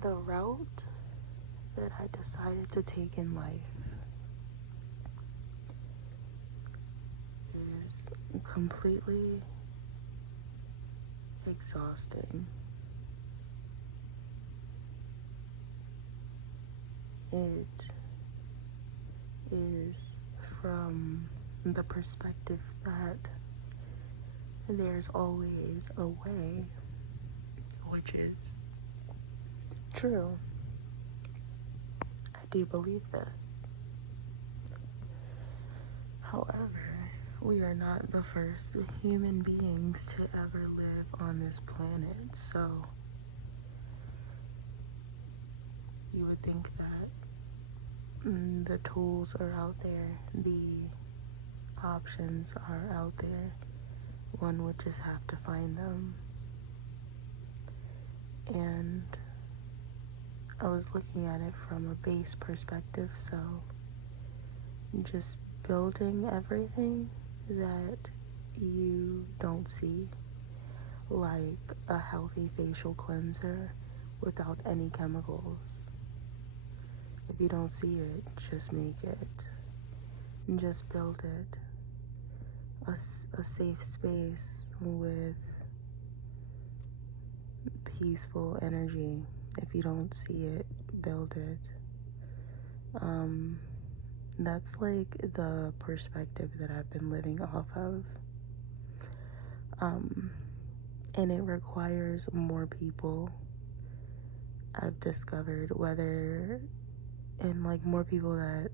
the route that I decided to take in life is completely exhausting. It is from the perspective that there's always a way, which is true. I do believe this. However, we are not the first human beings to ever live on this planet, so you would think that the tools are out there, the options are out there. One would just have to find them. And I was looking at it from a base perspective, so just building everything that you don't see, like a healthy facial cleanser without any chemicals. If you don't see it, just make it. And just build it. A safe space with peaceful energy. If you don't see it, build it. That's like the perspective that I've been living off of. And it requires more people, I've discovered, and like more people that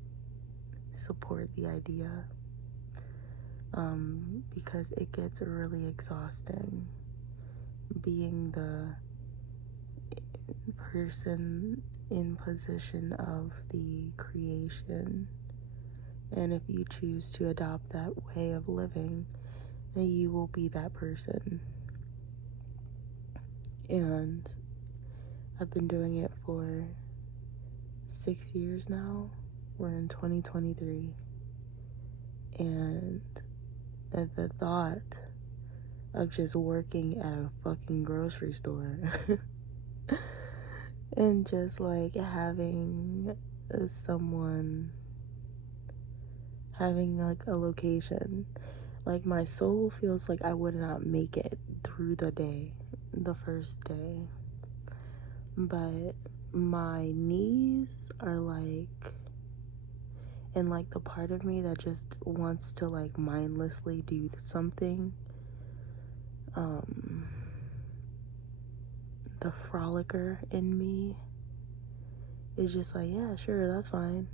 support the idea, because it gets really exhausting being the person in position of the creation. And if you choose to adopt that way of living, you will be that person. And I've been doing it for 6 years now. We're in 2023. And the thought of just working at a fucking grocery store and just like having like a location, like my soul feels like I would not make it through the day, the first day. But my knees are like, and like the part of me that just wants to like mindlessly do something, the frolicker in me is just like, yeah, sure, that's fine.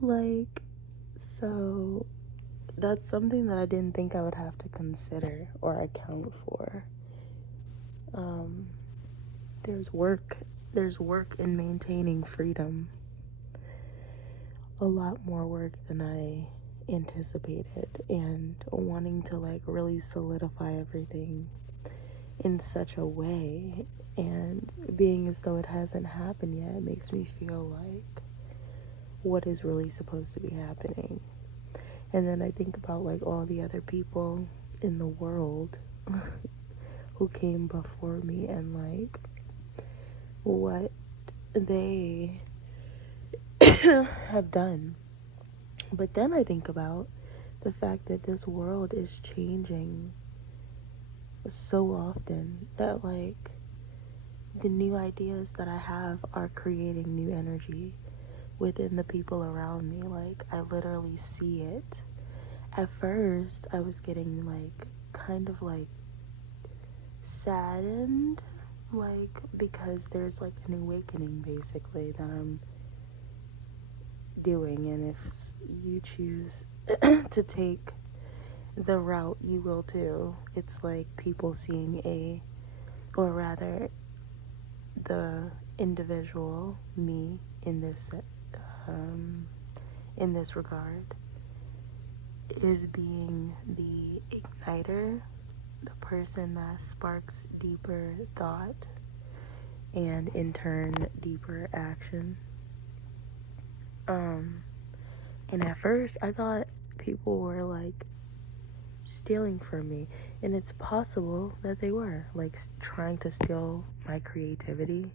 Like, so that's something that I didn't think I would have to consider or account for. There's work in maintaining freedom. A lot more work than I anticipated, and wanting to like really solidify everything in such a way, and being as though it hasn't happened yet, makes me feel like what is really supposed to be happening. And then I think about like all the other people in the world who came before me and like what they have done. But then I think about the fact that this world is changing so often that like the new ideas that I have are creating new energy within the people around me. Like I literally see it. At first I was getting like kind of like saddened, like because there's like an awakening basically that I'm doing, and if you choose to take the route, you will too. It's like people seeing or rather the individual, me, in this regard, is being the igniter, the person that sparks deeper thought and in turn deeper action. And at first I thought people were like stealing from me, And it's possible that they were, like, trying to steal my creativity,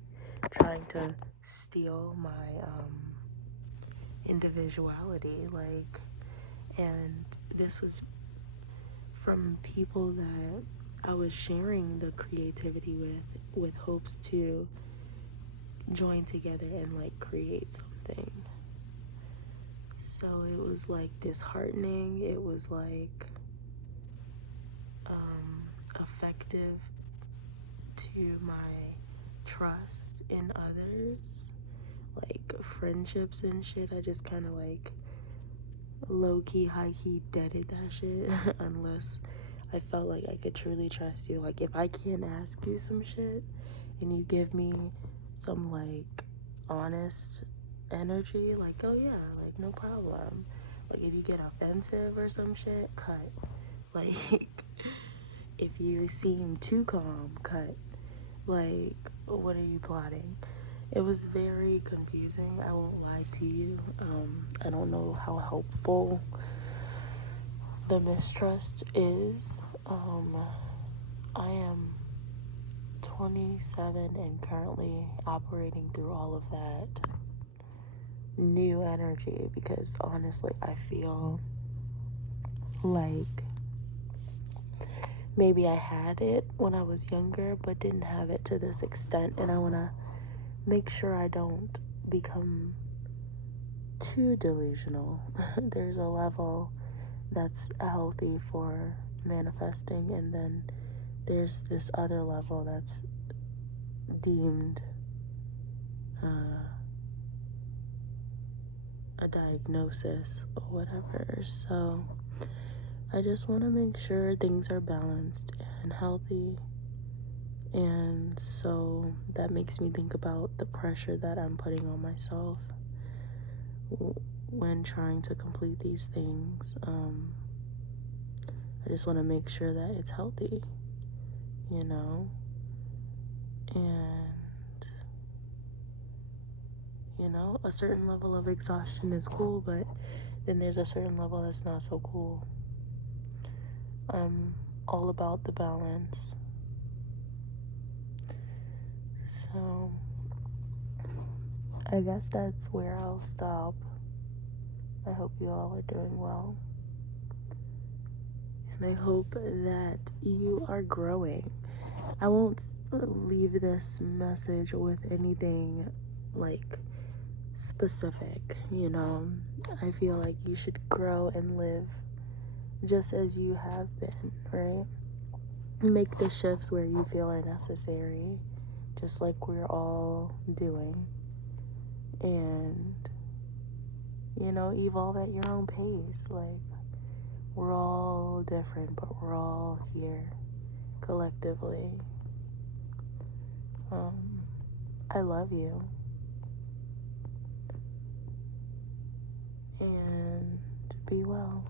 trying to steal my individuality, like, and this was from people that I was sharing the creativity with hopes to join together and, like, create something. So it was, like, disheartening. It was, like, effective to my trust in others, like friendships and shit. I just kind of, like, low-key, high-key deaded that shit unless I felt like I could truly trust you. Like, if I can't ask you some shit and you give me some, like, honest energy, like, oh yeah, like, no problem. Like, if you get offensive or some shit, cut. Like, if you seem too calm, cut. Like, what are you plotting? It was very confusing, I won't lie to you. I don't know how helpful the mistrust is. I am 27 and currently operating through all of that new energy because honestly, I feel like maybe I had it when I was younger, but didn't have it to this extent, and I want to make sure I don't become too delusional. There's a level that's healthy for manifesting, and then there's this other level that's deemed a diagnosis or whatever. So I just want to make sure things are balanced and healthy. And so that makes me think about the pressure that I'm putting on myself when trying to complete these things. I just want to make sure that it's healthy, you know? And, you know, a certain level of exhaustion is cool, but then there's a certain level that's not so cool. I'm all about the balance. So I guess that's where I'll stop. I hope you all are doing well. And I hope that you are growing. I won't leave this message with anything, like, specific, you know? I feel like you should grow and live just as you have been, right? Make the shifts where you feel are necessary, just like we're all doing. And, you know, evolve at your own pace. Like, we're all different, but we're all here collectively. I love you. And be well.